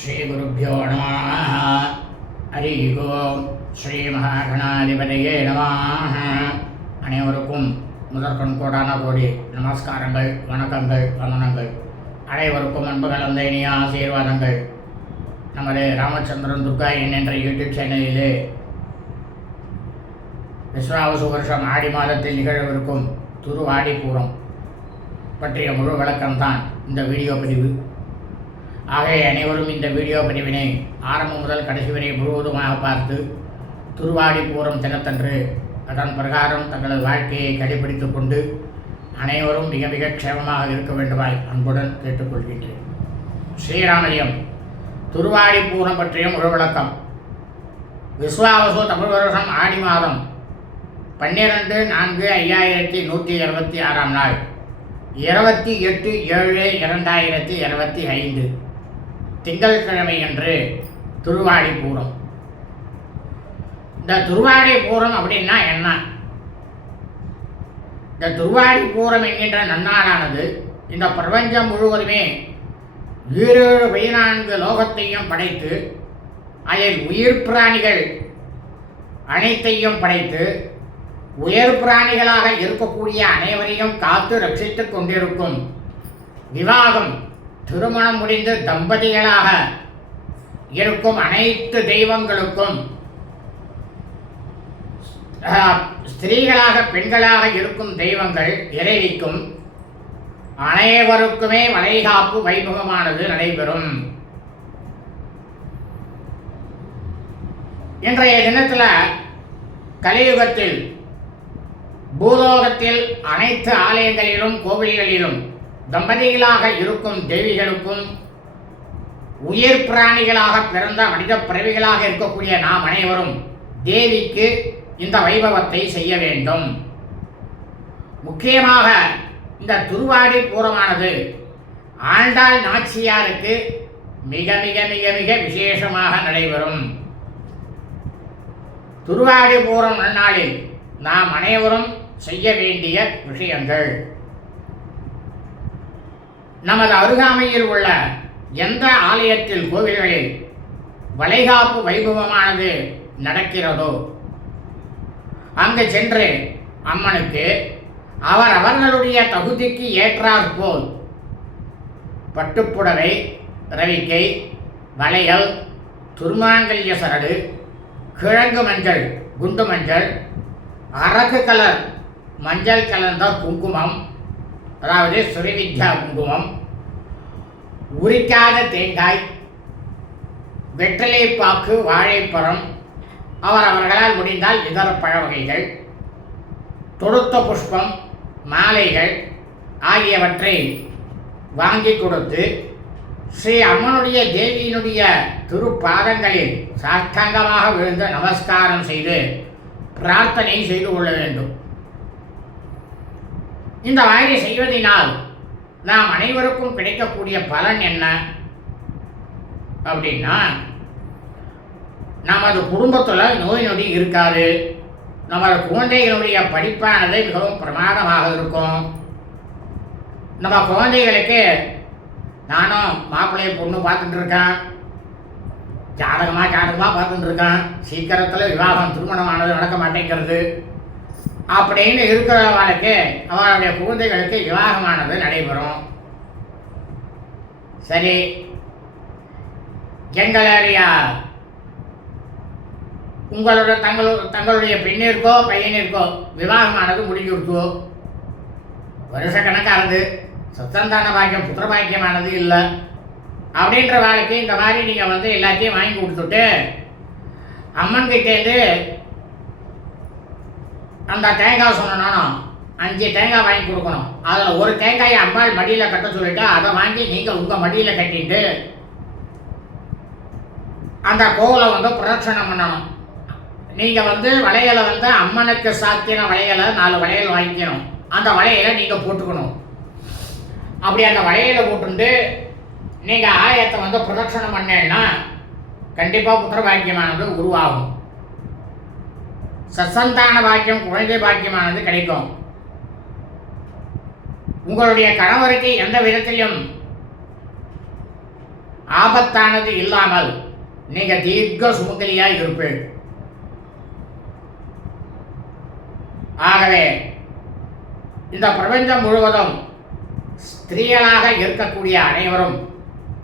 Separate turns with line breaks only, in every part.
ஸ்ரீகுருப்போ நம ஹரி ஓம் ஸ்ரீ மகாகணாதிபதியே நம அனைவருக்கும் முதற்கண் கோடான கோடி நமஸ்காரங்கள் வணக்கங்கள் வந்தனங்கள் அனைவருக்கும் அன்பு கலந்த இனிய ஆசீர்வாதங்கள். நமது ராமச்சந்திரன் துர்கா என் என்ற யூடியூப் சேனலிலே விஸ்வாவசு வருஷம் ஆடி மாதத்தில் நிகழவிருக்கும் துருவாடி பூரம் பற்றிய முழு விளக்கம்தான் இந்த வீடியோ பதிவு. ஆகவே அனைவரும் இந்த வீடியோ பதிவினை ஆரம்பம் முதல் கடைசி வரை முழுவதுமாக பார்த்து துருவாடி பூரம் தினத்தன்று அதன் பிரகாரம் தங்களது வாழ்க்கையை கடைபிடித்துக் கொண்டு அனைவரும் மிக மிக க்ஷேமமாக இருக்க வேண்டுமாய் அன்புடன் கேட்டுக்கொள்கின்றேன். ஸ்ரீராமலியம் துருவாடி பூரம் பற்றிய ஒரு விளக்கம் விஸ்வாவசு தமிழ் வருஷம் ஆடி மாதம் பன்னிரண்டு நான்கு ஐயாயிரத்தி நூற்றி இருபத்தி ஆறாம் நாள். இருபத்தி எட்டு ஏழு இரண்டாயிரத்தி இருபத்தி ஐந்து. திங்கட்கிழமை அன்று துருவாடி பூரம். இந்த துருவாடி பூரம் அப்படின்னா என்ன? இந்த துருவாடி பூரம் என்கின்ற நன்னாளானது இந்த பிரபஞ்சம் முழுவதுமே ஈரேழு பதினான்கு லோகத்தையும் படைத்து அதில் உயிர் பிராணிகள் அனைத்தையும் படைத்து உயர் பிராணிகளாக இருக்கக்கூடிய அனைவரையும் காத்து ரட்சித்துக் கொண்டிருக்கும் விவாகம் திருமணம் முடிந்து தம்பதிகளாக இருக்கும் அனைத்து தெய்வங்களுக்கும் ஸ்திரீகளாக பெண்களாக இருக்கும் தெய்வங்கள் இறைவிக்கும் அனைவருக்குமே வளைகாப்பு வைபவமானது நடைபெறும். இன்றைய தினத்தில் கலியுகத்தில் பூலோகத்தில் அனைத்து ஆலயங்களிலும் கோவில்களிலும் தம்பதிகளாக இருக்கும் தேவிகளுக்கும் உயிர் பிராணிகளாக பிறந்த மனித பிறவிகளாக இருக்கக்கூடிய நாம் அனைவரும் தேவிக்கு இந்த வைபவத்தை செய்ய வேண்டும். முக்கியமாக இந்த துருவாடி பூரமானது ஆண்டாள் நாச்சியாருக்கு மிக மிக மிக மிக விசேஷமாக நடைபெறும். துருவாடி பூரம் நன்னாளில் நாம் அனைவரும் செய்ய வேண்டிய விஷயங்கள். நமது அருகாமையில் உள்ள எந்த ஆலயத்தில் கோவில்களில் வளைகாப்பு வைபவமானது நடக்கிறதோ அங்கு சென்று அம்மனுக்கு அவர் அவர்களுடைய தகுதிக்கு ஏற்றாற்போல் பட்டுப்புடவை ரவிக்கை வளையல் துர்மாங்கல்ய சரடு கிழங்கு மஞ்சள் குண்டு மஞ்சள் அரக்கு கலர் மஞ்சள் கலந்த குங்குமம் அதாவது சுரிவித்யா குங்குமம். உரிக்காத தேங்காய் வெற்றிலை பாக்கு வாழைப்பழம் அவர் அவர்களால் முடிந்தால் இதர பழ வகைகள் தொடுத்த புஷ்பம் மாலைகள் ஆகியவற்றை வாங்கி கொடுத்து ஸ்ரீ அம்மனுடைய தேவியினுடைய திருப்பாதங்களில் சாஷ்டாங்கமாக விழுந்து நமஸ்காரம் செய்து பிரார்த்தனை செய்து கொள்ள வேண்டும். இந்த ஆய்வை செய்வதனால் நாம் அனைவருக்கும் கிடைக்கக்கூடிய பலன் என்ன? அப்படின்னா நமது குடும்பத்தில் நோய் நொடி இருக்காது. நமது குழந்தைகளுடைய படிப்பானது மிகவும் பிரமாதமாக இருக்கும். நம்ம குழந்தைகளுக்கு நானும் மாப்பிள்ளைய பொண்ணு பார்த்துட்டு இருக்கேன். ஜாதகமாக ஜாதகமாக பார்த்துட்டு இருக்கேன். சீக்கிரத்தில் விவாகம் திருமணமானது நடக்க மாட்டேங்கிறது. அப்படின்னு இருக்கிறவனுக்கு அவருடைய குழந்தைகளுக்கு விவாகமானது நடைபெறும். சரி. எங்களுடைய உங்களோட தங்களு தங்களுடைய பெண்ணிற்கோ பையனிற்கோ விவாகமானது முடிஞ்சு வருஷ கணக்கானது. சுத்தந்தான பாக்கியம் புத்திர பாக்கியமானது இல்லை. அப்படின்ற வாழ்க்கை இந்த மாதிரி நீங்கள் வந்து எல்லாத்தையும் வாங்கி கொடுத்துட்டு அம்மன் கிட்டேருந்து அந்த தேங்காய் சொன்னோம் அஞ்சு தேங்காய் வாங்கி கொடுக்கணும். அதில் ஒரு தேங்காயை அம்பாள் மடியில் கட்ட சொல்லிட்டு அதை வாங்கி நீங்கள் உங்கள் மடியில் கட்டிட்டு அந்த கோவிலை வந்து பிரதட்சணம் பண்ணணும். நீங்கள் வந்து வளையலை வந்து அம்மனுக்கு சாத்தின வளையலை நாலு வளையல் வாங்கிக்கணும். அந்த வளையலை நீங்கள் போட்டுக்கணும். அப்படி அந்த வளையலை போட்டுட்டு நீங்கள் ஆயத்தை வந்து பிரதட்சணம் பண்ணேன்னா கண்டிப்பாக புத்திர பாக்கியமானது உருவாகும். சசந்தான பாக்கியம் குழந்தை பாக்கியமானது கிடைக்கும். உங்களுடைய கணவருக்கு எந்த விதத்திலும் ஆபத்தானது இல்லாமல் நீங்க தீர்க்க சுமங்கலியா இருப்பீர்கள் ஆகவே இந்த பிரபஞ்சம் முழுவதும் ஸ்திரீகளாக இருக்கக்கூடிய அனைவரும்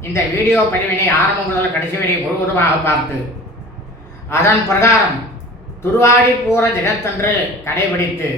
இந்த வீடியோ பதிவினை ஆரம்பம் முதல் கடைசி வரை முழுவதுமாக பார்த்து அதன் பிரகாரம் துருவாடி பூர தினத்தன்று கடைபிடித்து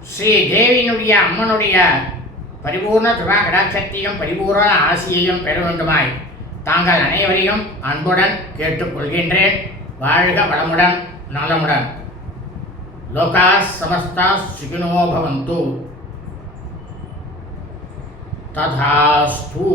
ஸ்ரீ தேவியினுடைய அம்மனுடைய பரிபூர்ண துவா கடாட்சத்தையும் பரிபூர்ண ஆசியையும் பெற வேண்டுமாய் தாங்கள் அனைவரையும் அன்புடன் கேட்டுக்கொள்கின்றேன். வாழ்க வளமுடன் நலமுடன். லோகா சமஸ்தா சுகினோ பவந்து. ததாஸ்து.